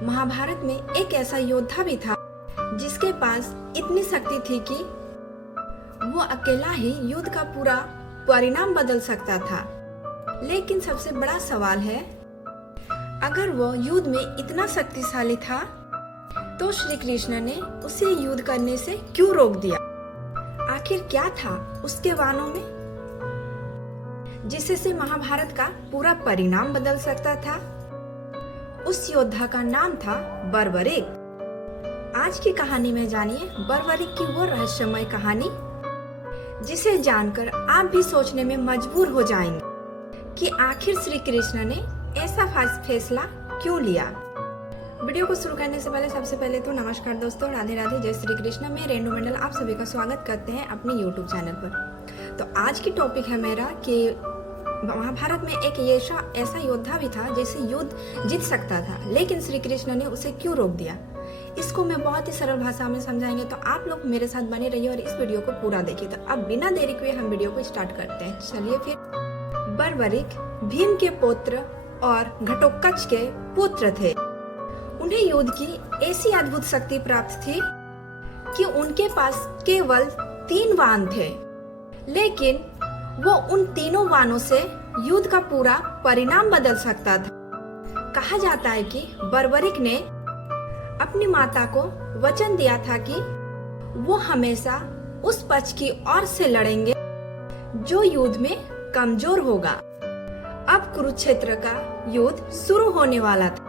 महाभारत में एक ऐसा योद्धा भी था जिसके पास इतनी शक्ति थी कि वो अकेला ही युद्ध का पूरा परिणाम बदल सकता था। लेकिन सबसे बड़ा सवाल है, अगर वो युद्ध में इतना शक्तिशाली था तो श्री कृष्ण ने उसे युद्ध करने से क्यों रोक दिया? आखिर क्या था उसके बाणों में जिससे महाभारत का पूरा परिणाम बदल सकता था? उस योद्धा का नाम था बर्बरीक। आज की कहानी में जानिए बर्बरीक की वो रहस्यमय कहानी जिसे जानकर आप भी सोचने में मजबूर हो जाएंगे कि आखिर श्री कृष्ण ने ऐसा फैसला क्यों लिया। वीडियो को शुरू करने से पहले सबसे पहले तो नमस्कार दोस्तों, राधे राधे, जय श्री कृष्ण। मैं रेणु मंडल आप सभी का स्वागत करते हैं अपने यूट्यूब चैनल पर। तो आज की टॉपिक है मेरा कि महाभारत में एक ऐसा योद्धा भी था जिसे युद्ध जीत सकता था, लेकिन श्री कृष्ण ने उसे क्यों रोक दिया। इसको मैं बहुत ही सरल भाषा में समझाएंगे, तो आप लोग मेरे साथ बने रहिए और इस वीडियो को पूरा देखिए। तो अब बिना देरी किए हम वीडियो को स्टार्ट करते हैं। चलिए फिर। बर्बरीक भीम के पुत्र और घटोत्कच के पुत्र थे। उन्हें युद्ध की ऐसी अद्भुत शक्ति प्राप्त थी कि उनके पास केवल 3 बाण थे, लेकिन वो उन तीनों बाणों से युद्ध का पूरा परिणाम बदल सकता था। कहा जाता है कि बर्बरीक ने अपनी माता को वचन दिया था कि वो हमेशा उस पक्ष की ओर से लड़ेंगे जो युद्ध में कमजोर होगा। अब कुरुक्षेत्र का युद्ध शुरू होने वाला था।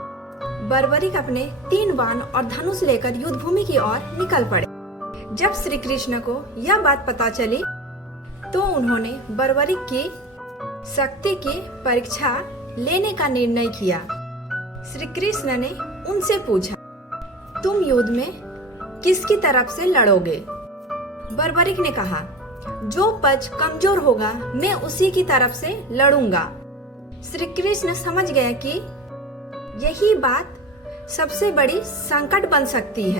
बर्बरीक अपने 3 बाण और धनुष लेकर युद्ध भूमि की ओर निकल पड़े। जब श्री कृष्ण को यह बात पता चली तो उन्होंने बर्बरीक की शक्ति की परीक्षा लेने का निर्णय किया। श्री कृष्ण ने उनसे पूछा, तुम युद्ध में किसकी तरफ से लड़ोगे? बर्बरीक ने कहा, जो पक्ष कमजोर होगा मैं उसी की तरफ से लड़ूंगा। श्री कृष्ण समझ गए कि यही बात सबसे बड़ी संकट बन सकती है,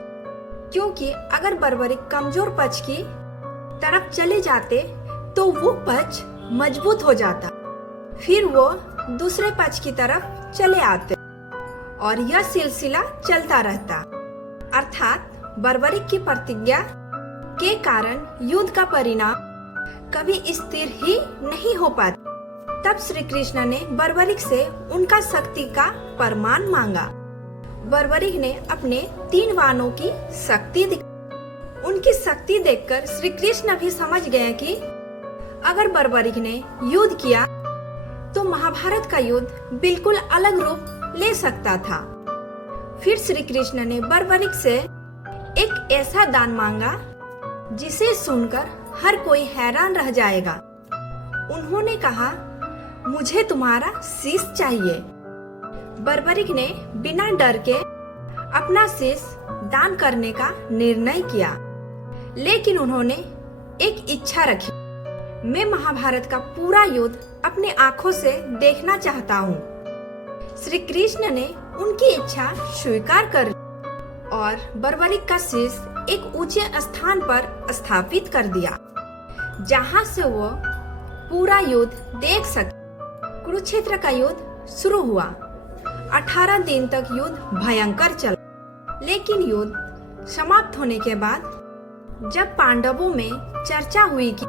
क्योंकि अगर बर्बरीक कमजोर पक्ष की तरफ चले जाते तो वो पक्ष मजबूत हो जाता, फिर वो दूसरे पक्ष की तरफ चले आते और यह सिलसिला चलता रहता। अर्थात बर्बरीक की प्रतिज्ञा के कारण युद्ध का परिणाम कभी स्थिर ही नहीं हो पाता। तब श्री कृष्ण ने बर्बरीक से उनका शक्ति का प्रमाण मांगा। बर्बरीक ने अपने 3 बाणों की शक्ति दिखाई। उनकी शक्ति देखकर श्री कृष्ण भी समझ गए कि अगर बर्बरीक ने युद्ध किया तो महाभारत का युद्ध बिल्कुल अलग रूप ले सकता था। फिर श्री कृष्ण ने बर्बरीक से एक ऐसा दान मांगा जिसे सुनकर हर कोई हैरान रह जाएगा। उन्होंने कहा, मुझे तुम्हारा शीश चाहिए। बर्बरीक ने बिना डर के अपना शीश दान करने का निर्णय किया, लेकिन उन्होंने एक इच्छा रखी, मैं महाभारत का पूरा युद्ध अपने आंखों से देखना चाहता हूँ। श्री कृष्ण ने उनकी इच्छा स्वीकार कर ली और बर्बरीक का शीश एक ऊंचे स्थान पर स्थापित कर दिया, जहाँ से वो पूरा युद्ध देख सके। कुरुक्षेत्र का युद्ध शुरू हुआ। 18 दिन तक युद्ध भयंकर चला, लेकिन युद्ध समाप्त होने के बाद जब पांडवों में चर्चा हुई कि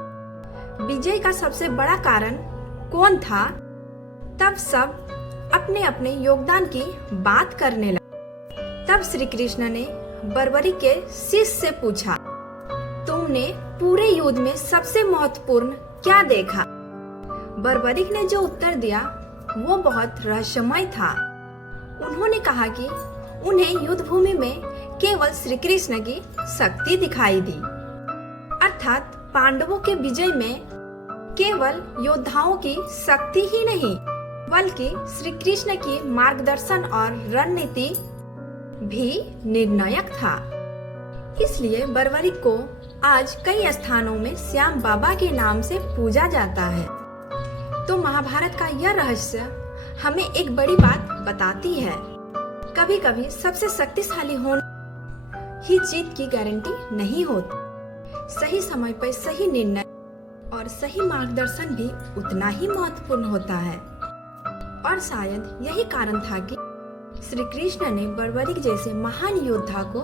विजय का सबसे बड़ा कारण कौन था, तब सब अपने अपने योगदान की बात करने लगे। तब श्री कृष्ण ने बर्बरीक के शिष्य से पूछा, तुमने पूरे युद्ध में सबसे महत्वपूर्ण क्या देखा? बर्बरीक ने जो उत्तर दिया वो बहुत रहस्यमय था। उन्होंने कहा कि उन्हें युद्ध भूमि में केवल श्री कृष्ण की शक्ति दिखाई दी। अर्थात पांडवों के विजय में केवल योद्धाओं की शक्ति ही नहीं, बल्कि श्री कृष्ण की मार्गदर्शन और रणनीति भी निर्णायक था। इसलिए बर्बरीक को आज कई स्थानों में श्याम बाबा के नाम से पूजा जाता है। तो महाभारत का यह रहस्य हमें एक बड़ी बात बताती है, कभी कभी सबसे शक्तिशाली होना ही जीत की गारंटी नहीं होती। सही समय पर सही निर्णय और सही मार्गदर्शन भी उतना ही महत्वपूर्ण होता है। और शायद यही कारण था कि श्री कृष्ण ने बर्बरिक जैसे महान योद्धा को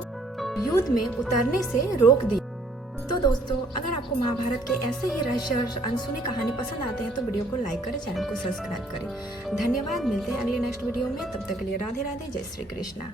युद्ध में उतरने से रोक दिया। तो दोस्तों, अगर आपको महाभारत के ऐसे ही रहस्य और अनसुनी कहानी पसंद आते हैं तो वीडियो को लाइक करें, चैनल को सब्सक्राइब करें। धन्यवाद। मिलते हैं अगले नेक्स्ट वीडियो में। तब तक के लिए राधे राधे, जय श्री कृष्णा।